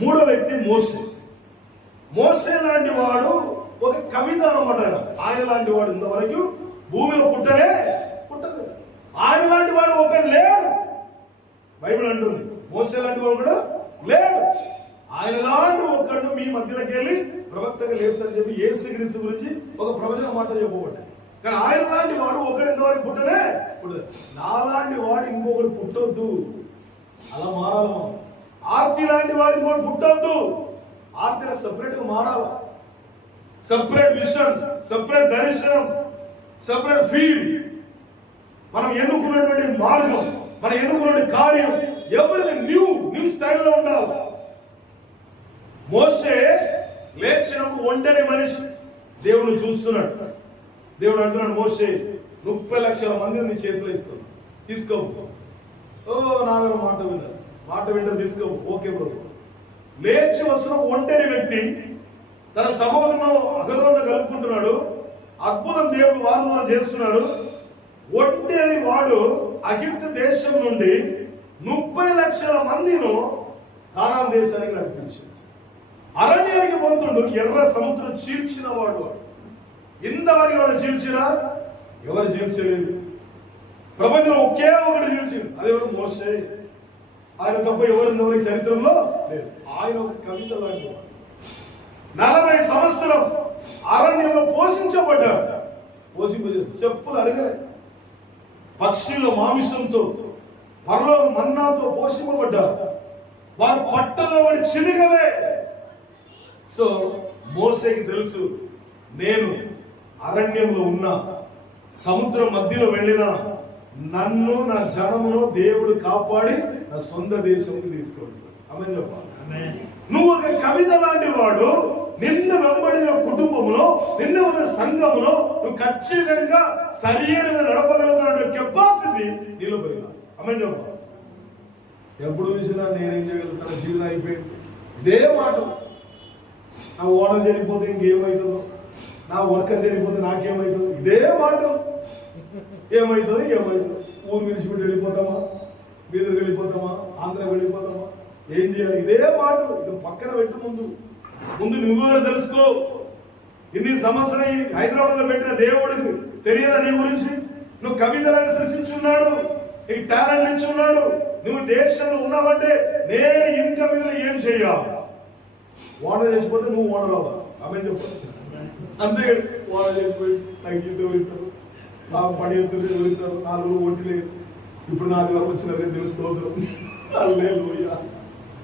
మూడో వ్యక్తి మోసే. మోసే లాంటి వాడు ఒక కవిత అనమాట. ఆయన లాంటి వాడు ఇంతవరకు భూమిలో పుట్టలేదు. ఆయన లాంటి వాడు ఒకడు లేడు. బైబిల్ అంటుంది మోసే లాంటి వాడు కూడా లేడు. ఆయన లాంటి ఒకడు మీ మధ్యలోకి వెళ్ళి ప్రవక్తగా లేపుతారని చెప్పి యేసుక్రీస్తు గురించి ఒక ప్రవచన మాట చెప్పబడ్డాయి. కానీ ఆయన లాంటి వాడు ఒకడు ఇంతవరకు పుట్టలేదు. నాలాంటి వాడు ఇంకొకటి పుట్టొద్దు, అలా మారాలి. ఆర్తి లాంటి వాడు ఇంకోటి పుట్టొద్దు, ఆర్తిని సపరేట్ గా మారాలి. సపరేట్ విషన్, సపరేట్ దర్శనం, సపరేట్ ఫీల్. మనం ఎన్నుకున్నటువంటి మార్గం, మనం ఎన్నుకున్న కార్యం ఎవరికి న్యూ స్టైల్లో ఉండాలి. మోసే లేచినప్పుడు ఒంటరి మనిషి దేవుడిని చూస్తున్నాడు. దేవుడు అంటున్నాడు, మోసే 30 లక్షల మందిని నీ చేతిలో ఇస్తాను, తీసుకో. నాగర మాట వింటారు, తీసుకో. ఓకే ప్రభు. లేచి వస్తున్న ఒంటరి వ్యక్తి తన సహోదరును అగరోను కలుపుకుంటున్నాడు. అద్భుతం దేవుడు వారు చేస్తున్నాడు. ఒంటరి వాడు అగిప్తు దేశం నుండి 30 లక్షల మందిను కానాను దేశానికి నడిపించాడు. అరణ్యానికి పోతుండు. ఎర్ర సముద్రం చీల్చిన వాడు. ఇంతవరకు ఎవరు చీల్చినా? ఎవరు చీల్చలేదు. ప్రపంచంలో ఒకే ఒకటి చీల్చింది, అదెవరు? మోసే. ఆయన తప్ప ఎవరికి చరిత్రలో లేదు. ఆయన ఒక కవిత లాంటి వాడు. 40 సంవత్సరం అరణ్యంలో పోషించబడ్డాడు. చెప్పులు అడగలే. పక్షుల మాంసంతో, పరలోక మన్నాతో పోషింపబడ్డారు. వారు పట్టణంలో వాడి చిలుగలే. సో మోసేకి తెలుసు, నేను అరణ్యంలో ఉన్నా, సముద్రం మధ్యలో వెళ్ళినా నన్ను నా జనమును దేవుడు కాపాడి నా సొంత దేశంకి తీసుకొస్తాడు. ఆమేన్ చెప్పాలి. నువ్వు ఒక కవిత లాంటి వాడు. నిన్ను వెంబడిన కుటుంబంలో, నిన్ను ఉన్న సంఘంలో నువ్వు ఖచ్చితంగా సరైన నడపగలుగుతున్న కెపాసిటీ నీలో పెరగాలి. ఆమేన్ చెప్పాలి. ఎప్పుడు చూసినా నేనేం చేయగలుగుతాను, జీవితం అయిపోయింది, ఇదే మాట. నా ఓడర్ జరిగిపోతే ఇంకేమవుతుందో, నా వర్కర్ జరిగిపోతే నాకేమవుతుందో, ఇదే మాట. ఏమవుతుంది? ఊరు విడిచిపెట్టి వెళ్ళిపోతామా, బీదర్కి వెళ్ళిపోతామా, ఆంధ్రాకి వెళ్ళిపోతామా, ఏం చేయాలి? ఇదే మాట. ఇది పక్కన పెట్టు. ముందు నువ్వెవరో తెలుసుకో. ఇన్ని సంవత్సరం హైదరాబాద్ లో పెట్టిన దేవుడికి తెలియదా నీ గురించి? నువ్వు కవితలను సృష్టించున్నాడు, నీకు టాలెంట్ ఇచ్చున్నాడు. నువ్వు దేశంలో ఉన్నావంటే నేను ఇంకా మీద ఏం చేయాలి? ఓనర్ చేసిపోతే నువ్వు ఓనర్ అవ్వాలి. ఆమె చెప్పాలి. అంతే. ఓనర్ చేసిపోయి నాకు జీతం వెళ్తారు, పని వెళ్తారు, 4 ఓటీలు. ఇప్పుడు 4 వరకు వచ్చిన తెలుసుకోవచ్చు. హల్లెలూయా.